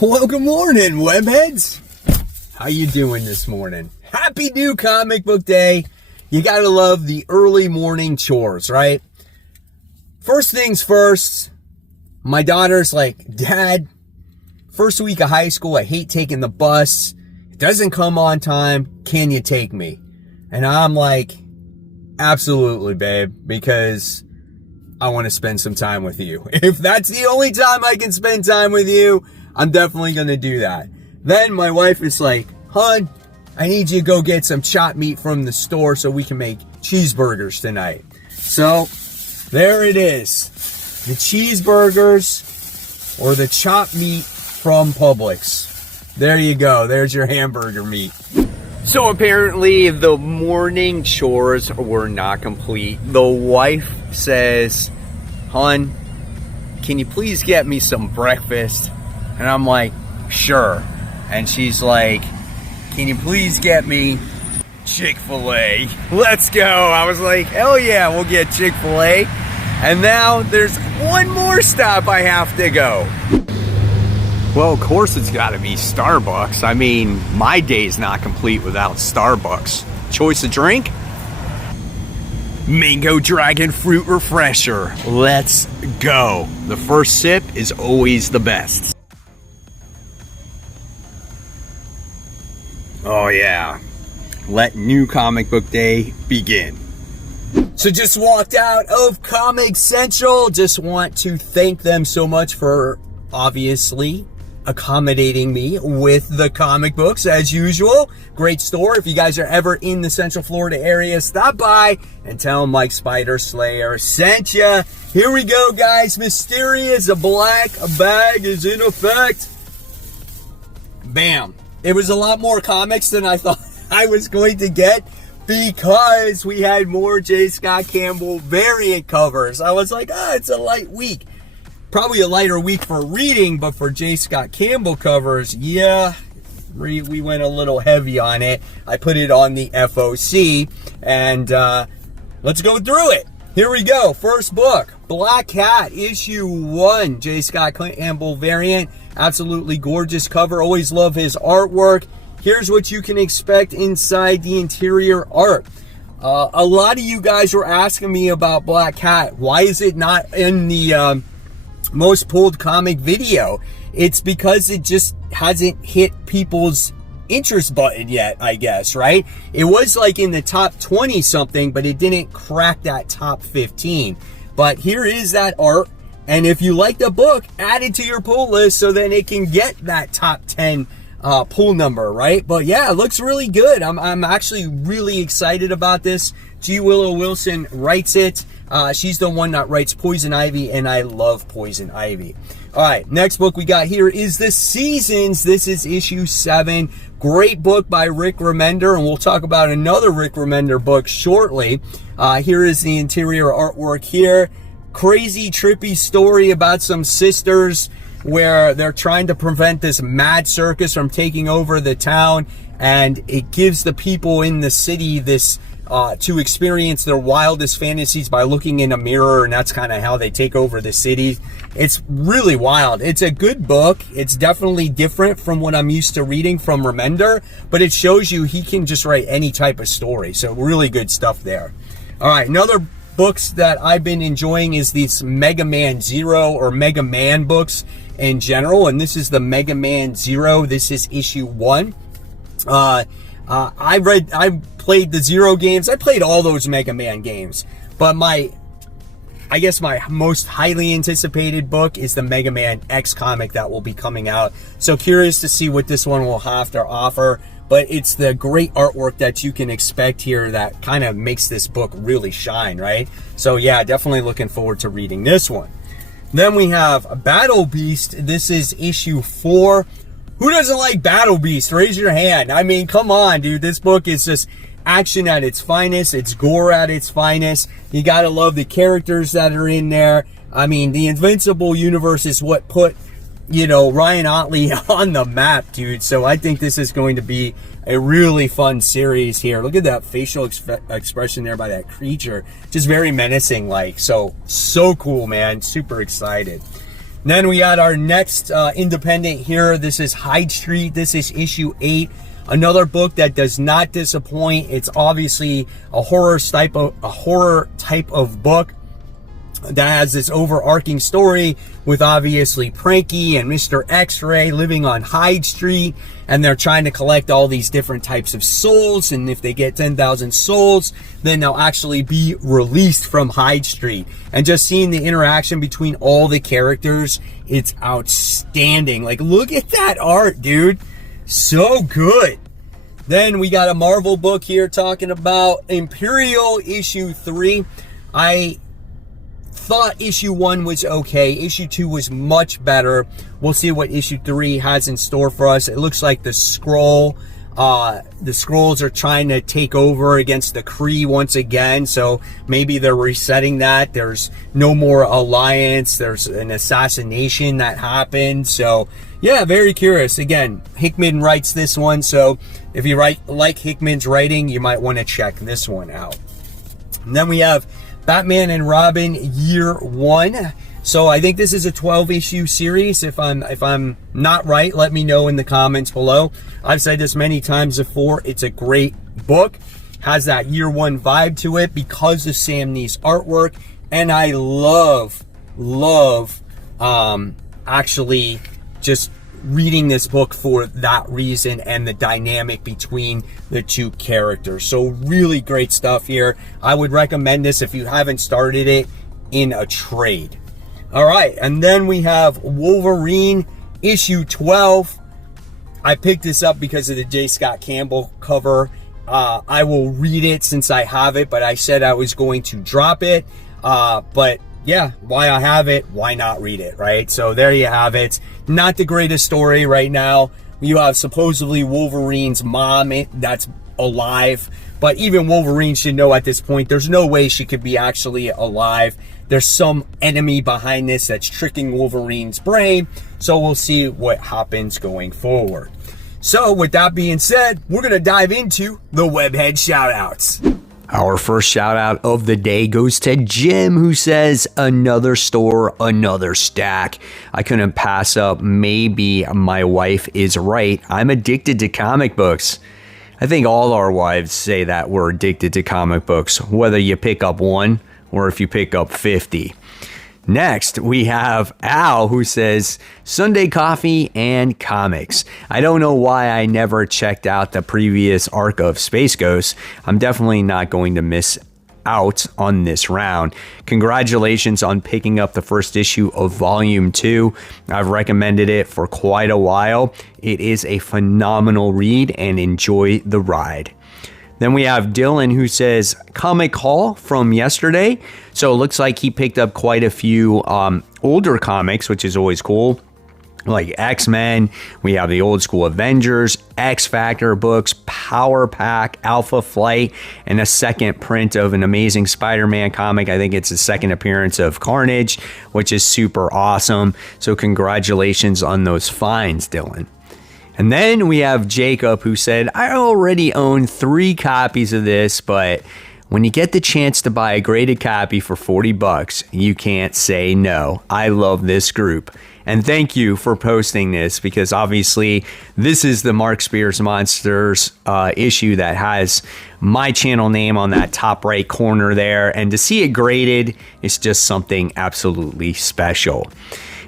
Well, good morning, webheads. How you doing this morning? Happy new comic book day. You gotta love the early morning chores, right? First things first, my daughter's like, Dad, first week of high school, I hate taking the bus. It doesn't come on time. Can you take me? And I'm like, absolutely, babe, because I want to spend some time with you. If that's the only time I can spend time with you, I'm definitely going to do that. Then my wife is like, hon, I need you to go get some chopped meat from the store so we can make cheeseburgers tonight. So there it is. The cheeseburgers or the chopped meat from Publix. There you go. There's your hamburger meat. So apparently the morning chores were not complete. The wife says, hon, can you please get me some breakfast? And I'm like, sure. And she's like, can you please get me Chick-fil-A? Let's go. I was like, hell yeah, we'll get Chick-fil-A. And now there's one more stop I have to go. Well, of course it's got to be Starbucks. I mean, my day's not complete without Starbucks. Choice of drink? Mango Dragon Fruit Refresher. Let's go. The first sip is always the best. Oh yeah. Let new comic book day begin. So just walked out of Comic Central. Just want to thank them so much for obviously accommodating me with the comic books as usual. Great store. If you guys are ever in the Central Florida area, stop by and tell them Mike Spider Slayer sent ya. Here we go, guys. Mysterious Black Bag is in effect. Bam. It was a lot more comics than I thought I was going to get because we had more Scott Campbell Variant covers. I was like, it's a light week. Probably a lighter week for reading, but for Scott Campbell covers, yeah, we went a little heavy on it. I put it on the FOC, and let's go through it. Here we go. First book, Black Cat, issue 1, Scott Campbell Variant. Absolutely gorgeous cover. Always love his artwork. Here's what you can expect inside the interior art. A lot of you guys were asking me about Black Cat. Why is it not in the most pulled comic video? It's because it just hasn't hit people's interest button yet, I guess, right? It was like in the top 20 something, but it didn't crack that top 15. But here is that art. And if you like the book, add it to your pull list so then it can get that top 10 pull number, right? But yeah, it looks really good. I'm actually really excited about this. G. Willow Wilson writes it. She's the one that writes Poison Ivy, and I love Poison Ivy. All right, next book we got here is The Seasons. This is issue 7. Great book by Rick Remender, and we'll talk about another Rick Remender book shortly. Here is the interior artwork here. Crazy, trippy story about some sisters where they're trying to prevent this mad circus from taking over the town, and it gives the people in the city this to experience their wildest fantasies by looking in a mirror, and that's kind of how they take over the city. It's really wild. It's a good book. It's definitely different from what I'm used to reading from Remender, but it shows you he can just write any type of story. So really good stuff there. All right, another books that I've been enjoying is these Mega Man Zero or Mega Man books in general, and this is the Mega Man Zero. This is issue 1. I played the Zero games. I played all those Mega Man games, but I guess my most highly anticipated book is the Mega Man X comic that will be coming out. So curious to see what this one will have to offer. But it's the great artwork that you can expect here that kind of makes this book really shine, right? So yeah, definitely looking forward to reading this one. Then we have Battle Beast. This is issue 4. Who doesn't like Battle Beast? Raise your hand. I mean, come on, dude. This book is just action at its finest. It's gore at its finest. You gotta love the characters that are in there. I mean, the Invincible universe is what put, Ryan Otley on the map, dude. So I think this is going to be a really fun series here. Look at that facial expression there by that creature. Just very menacing like. So cool, man. Super excited. Then we got our next independent here. This is Hyde Street. This is issue 8. Another book that does not disappoint. It's obviously a horror type of book that has this overarching story with obviously Pranky and Mr. X-Ray living on Hyde Street, and they're trying to collect all these different types of souls, and if they get 10,000 souls, then they'll actually be released from Hyde Street. And just seeing the interaction between all the characters, it's outstanding. Like, look at that art, dude. So good. Then we got a Marvel book here talking about Imperial issue 3. I thought issue 1 was okay. Issue 2 was much better. We'll see what issue 3 has in store for us. It looks like the Skrulls are trying to take over against the Kree once again, so maybe they're resetting that. There's no more alliance. There's an assassination that happened. So yeah, very curious. Again, Hickman writes this one, so if you like Hickman's writing, you might want to check this one out. And then we have Batman and Robin Year 1. So I think this is a 12-issue series. If I'm not right, let me know in the comments below. I've said this many times before. It's a great book. Has that Year 1 vibe to it because of Sam Neill's artwork. And I love actually just reading this book for that reason and the dynamic between the two characters. So really great stuff here. I would recommend this if you haven't started it in a trade. All right, and then we have Wolverine issue 12. I picked this up because of the J. Scott Campbell cover. I will read it since I have it, but I said I was going to drop it. But yeah, why I have it, why not read it, right? So there you have it. Not the greatest story right now. You have supposedly Wolverine's mom that's alive, but even Wolverine should know at this point there's no way she could be actually alive. There's some enemy behind this that's tricking Wolverine's brain, so we'll see what happens going forward. So with that being said, we're going to dive into the Webhead Shoutouts. Our first shout out of the day goes to Jim, who says, another store, another stack. I couldn't pass up. Maybe my wife is right. I'm addicted to comic books. I think all our wives say that we're addicted to comic books, whether you pick up one or if you pick up 50. Next, we have Al, who says, Sunday coffee and comics. I don't know why I never checked out the previous arc of Space Ghost. I'm definitely not going to miss out on this round. Congratulations on picking up the first issue of Volume 2. I've recommended it for quite a while. It is a phenomenal read and enjoy the ride. Then we have Dylan, who says comic haul from yesterday. So it looks like he picked up quite a few older comics, which is always cool. Like X-Men, we have the old school Avengers, X-Factor books, Power Pack, Alpha Flight, and a second print of an amazing SpiderMan comic. I think it's the second appearance of Carnage, which is super awesome. So congratulations on those finds, Dylan. And then we have Jacob, who said, I already own 3 copies of this, but when you get the chance to buy a graded copy for $40, you can't say no. I love this group. And thank you for posting this, because obviously this is the Mark Spears Monsters issue that has my channel name on that top right corner there. And to see it graded is just something absolutely special.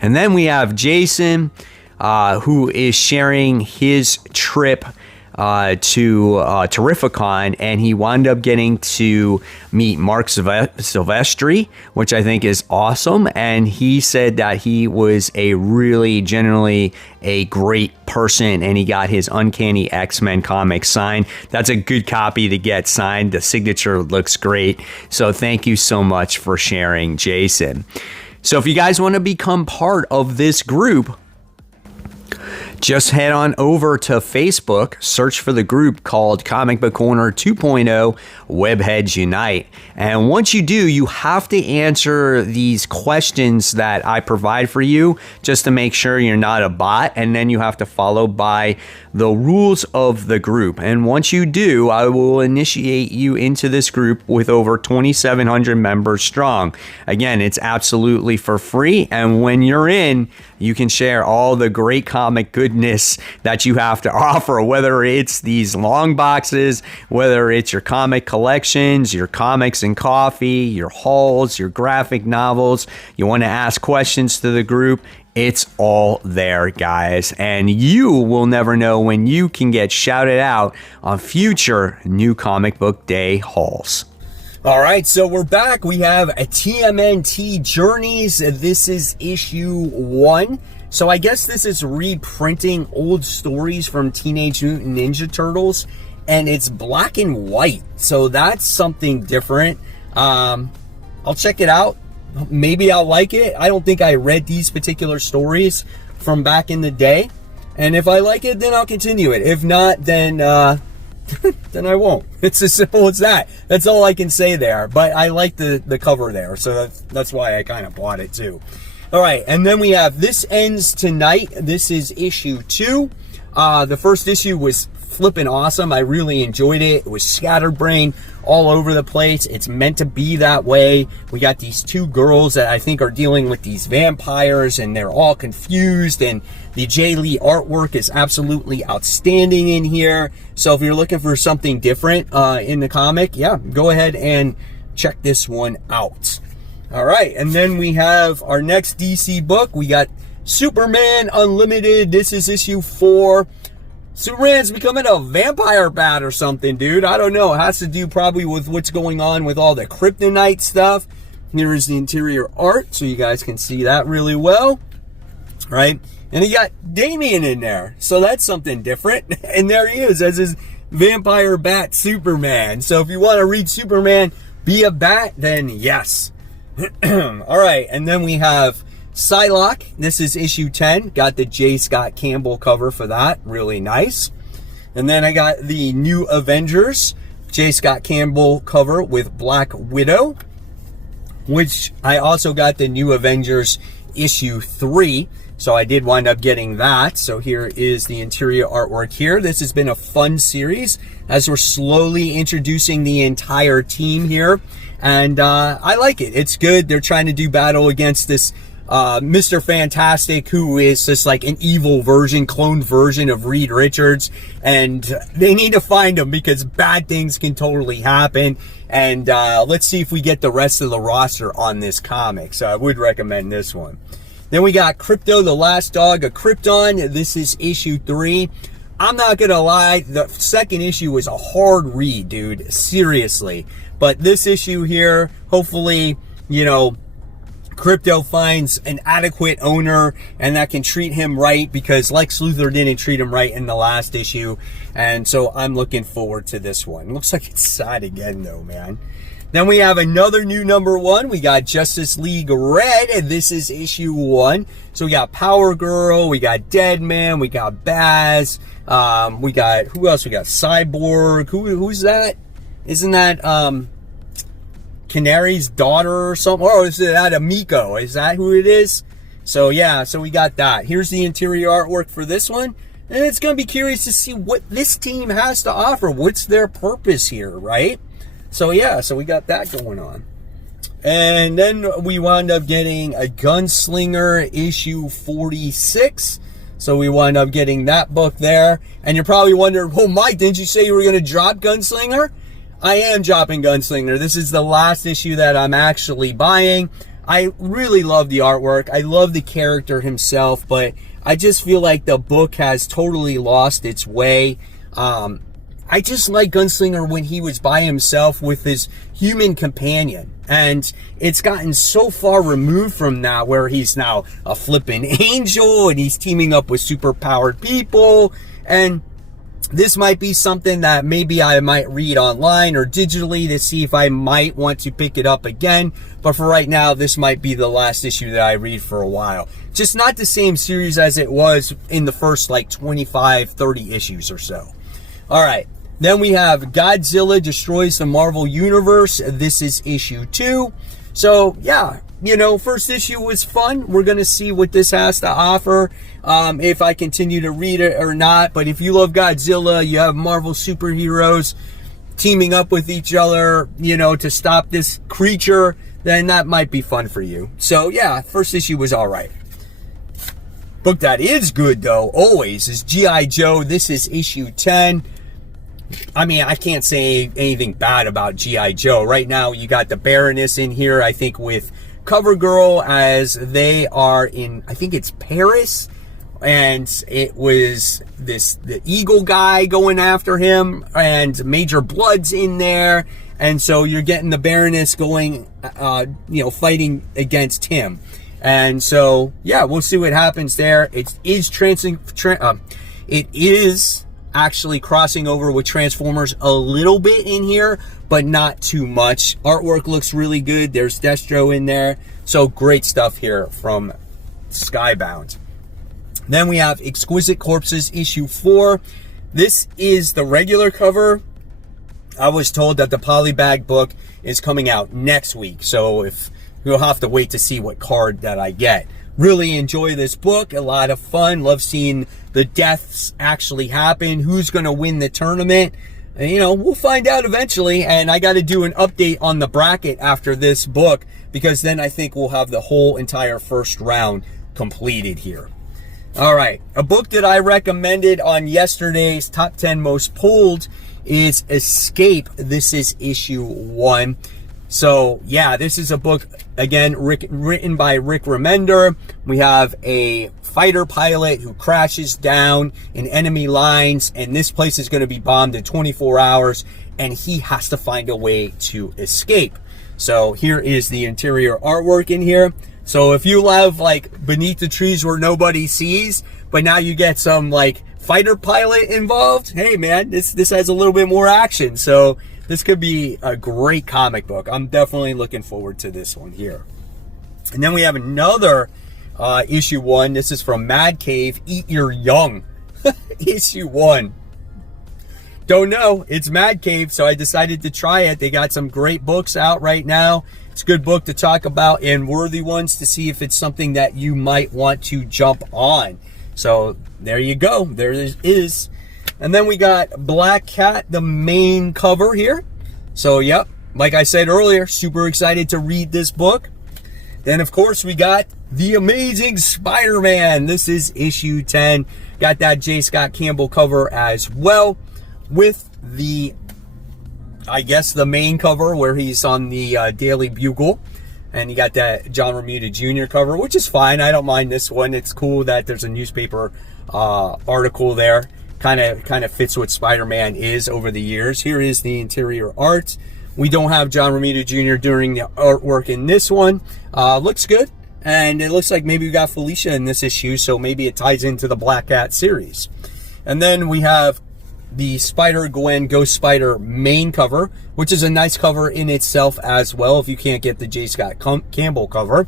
And then we have Jason, who is sharing his trip to Terrificon, and he wound up getting to meet Mark Silvestri, which I think is awesome. And he said that he was genuinely a great person, and he got his Uncanny X-Men comic signed. That's a good copy to get signed. The signature looks great. So thank you so much for sharing, Jason. So if you guys want to become part of this group, Just head on over to Facebook, search for the group called Comic Book Corner 2.0 Webheads Unite. And once you do, you have to answer these questions that I provide for you just to make sure you're not a bot. And then you have to follow by the rules of the group. And once you do, I will initiate you into this group with over 2,700 members strong. Again, it's absolutely for free. And when you're in, you can share all the great comic goodness that you have to offer, whether it's these long boxes, whether it's your comic collections, your comics and coffee, your hauls, your graphic novels. You want to ask questions to the group. It's all there, guys, and you will never know when you can get shouted out on future New Comic Book Day hauls. All right, so we're back. We have a TMNT Journeys. This is issue 1. So I guess this is reprinting old stories from Teenage Mutant Ninja Turtles, and it's black and white. So that's something different. I'll check it out. Maybe I'll like it. I don't think I read these particular stories from back in the day. And if I like it, then I'll continue it. If not, then then I won't. It's as simple as that. That's all I can say there. But I like the cover there. So that's why I kind of bought it too. All right. And then we have This Ends Tonight. This is issue 2. The first issue was flipping awesome. I really enjoyed it. It was scatterbrained all over the place. It's meant to be that way. We got these 2 girls that I think are dealing with these vampires, and they're all confused, and the Jay Lee artwork is absolutely outstanding in here. So if you're looking for something different in the comic, yeah, go ahead and check this one out. All right, and then we have our next DC book. We got Superman Unlimited. This is issue 4. Superman's becoming a vampire bat or something, dude. I don't know. It has to do probably with what's going on with all the kryptonite stuff. Here is the interior art, so you guys can see that really well, right? And he got Damian in there, so that's something different. And there he is as his vampire bat Superman. So if you want to read Superman be a bat, then yes. All right, and then we have Psylock. This is issue 10. Got the J. Scott Campbell cover for that. Really nice. And then I got the New Avengers J. Scott Campbell cover with Black Widow, which I also got the New Avengers issue 3. So I did wind up getting that. So here is the interior artwork here. This has been a fun series as we're slowly introducing the entire team here. And I like it. It's good. They're trying to do battle against this Mr. Fantastic, who is just like an evil version, cloned version of Reed Richards, and they need to find him because bad things can totally happen. And let's see if we get the rest of the roster on this comic. So I would recommend this one. Then we got Krypto, the Last Dog of Krypton. This is issue 3. I'm not gonna lie, the second issue was a hard read, dude, seriously. But this issue here, hopefully, you know, Krypto finds an adequate owner and that can treat him right, because Lex Luthor didn't treat him right in the last issue. And so I'm looking forward to this one. Looks like it's sad again though, man. Then we have another new number 1. We got Justice League Red, and this is issue 1. So we got Power Girl, we got Deadman, we got Baz, we got, who else? We got Cyborg. Who's that? Isn't that Canary's daughter or something? Or is that Amico? Is that who it is? So yeah, so we got that. Here's the interior artwork for this one. And it's going to be curious to see what this team has to offer. What's their purpose here, right? So yeah, so we got that going on. And then we wound up getting a Gunslinger issue 46. So we wound up getting that book there. And you're probably wondering, oh Mike, didn't you say you were going to drop Gunslinger? I am dropping Gunslinger. This is the last issue that I'm actually buying. I really love the artwork. I love the character himself, but I just feel like the book has totally lost its way. I just like Gunslinger when he was by himself with his human companion. And it's gotten so far removed from that, where he's now a flippin' angel and he's teaming up with super powered people. And this might be something that maybe I might read online or digitally to see if I might want to pick it up again. But for right now, this might be the last issue that I read for a while. Just not the same series as it was in the first like 25, 30 issues or so. All right. Then we have Godzilla Destroys the Marvel Universe. This is issue 2. So, yeah, you know, first issue was fun. We're going to see what this has to offer, if I continue to read it or not. But if you love Godzilla, you have Marvel superheroes teaming up with each other, you know, to stop this creature, then that might be fun for you. So, yeah, first issue was all right. Book that is good, though, always, is G.I. Joe. This is issue 10. I mean, I can't say anything bad about G.I. Joe. Right now, you got the Baroness in here, I think, with CoverGirl, as they are in, I think it's Paris, and it was the Eagle guy going after him, and Major Blood's in there, and so you're getting the Baroness going, you know, fighting against him. And so, yeah, we'll see what happens there. It is actually crossing over with Transformers a little bit in here, but not too much. Artwork looks really good. There's Destro in there. So great stuff here from Skybound. Then we have Exquisite Corpses issue 4. This is the regular cover. I was told that the Polybag book is coming out next week. So if you'll have to wait to see what card that I get. Really enjoy this book. A lot of fun. Love seeing the deaths actually happen. Who's going to win the tournament? And, you know, we'll find out eventually. And I got to do an update on the bracket after this book, because then I think we'll have the whole entire first round completed here. All right. A book that I recommended on yesterday's Top 10 Most Pulled is Escape. This is issue 1. So, yeah, this is a book, again, written by Rick Remender. We have a fighter pilot who crashes down in enemy lines, and this place is going to be bombed in 24 hours, and he has to find a way to escape. So, here is the interior artwork in here. So, if you love, like, Beneath the Trees Where Nobody Sees, but now you get some, like, fighter pilot involved, hey, man, this has a little bit more action. So, this could be a great comic book. I'm definitely looking forward to this one here. And then we have another issue 1. This is from Mad Cave, Eat Your Young. Issue 1. Don't know. It's Mad Cave, so I decided to try it. They got some great books out right now. It's a good book to talk about and worthy ones to see if it's something that you might want to jump on. So there you go. There it is. And then we got Black Cat, the main cover here. So, yep, like I said earlier, super excited to read this book. Then, of course, we got The Amazing Spider-Man. This is issue 10. Got that J. Scott Campbell cover as well, with the, I guess, the main cover where he's on the Daily Bugle. And you got that John Romita Jr. cover, which is fine. I don't mind this one. It's cool that there's a newspaper article there. Kind of fits what Spider-Man is over the years. Here is the interior art. We don't have John Romita Jr. doing the artwork in this one. Looks good. And it looks like maybe we got Felicia in this issue, so maybe it ties into the Black Cat series. And then we have the Spider-Gwen Ghost Spider main cover, which is a nice cover in itself as well, if you can't get the J. Scott Campbell cover.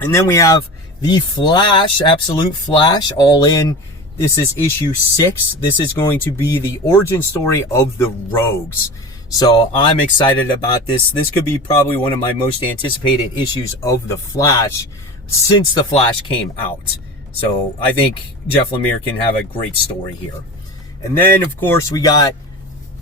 And then we have the Flash, Absolute Flash, all in. This is issue 6. This is going to be the origin story of the Rogues. So I'm excited about this. This could be probably one of my most anticipated issues of The Flash since The Flash came out. So I think Jeff Lemire can have a great story here. And then, of course, we got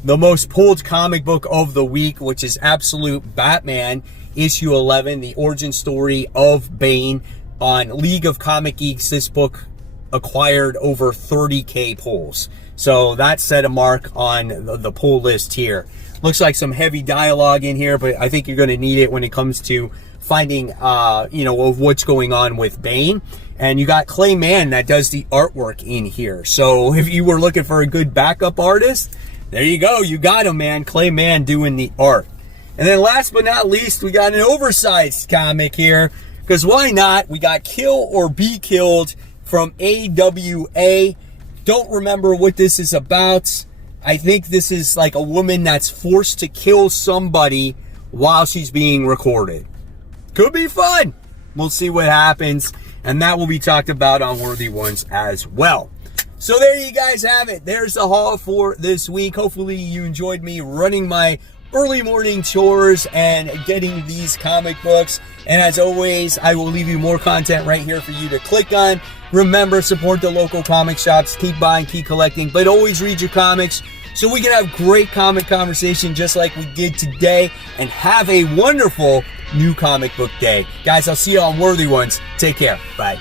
the most pulled comic book of the week, which is Absolute Batman, issue 11, the origin story of Bane. On League of Comic Geeks, this book acquired over 30K pulls. So that set a mark on the pull list here. Looks like some heavy dialogue in here, but I think you're going to need it when it comes to finding, you know, of what's going on with Bane. And you got Clay Mann that does the artwork in here. So if you were looking for a good backup artist, there you go. You got him, man. Clay Mann doing the art. And then last but not least, we got an oversized comic here. Because why not? We got Kill or Be Killed from AWA. don't remember what this is about. I think this is like a woman that's forced to kill somebody while she's being recorded. Could be fun. We'll see what happens. And that will be talked about on Worthy Ones as well. So there you guys have it. There's the haul for this week. Hopefully you enjoyed me running my early morning chores and getting these comic books. And as always, I will leave you more content right here for you to click on. Remember, support the local comic shops. Keep buying, keep collecting, but always read your comics so we can have great comic conversation just like we did today, and have a wonderful new comic book day. Guys, I'll see you on Worthy Ones. Take care. Bye.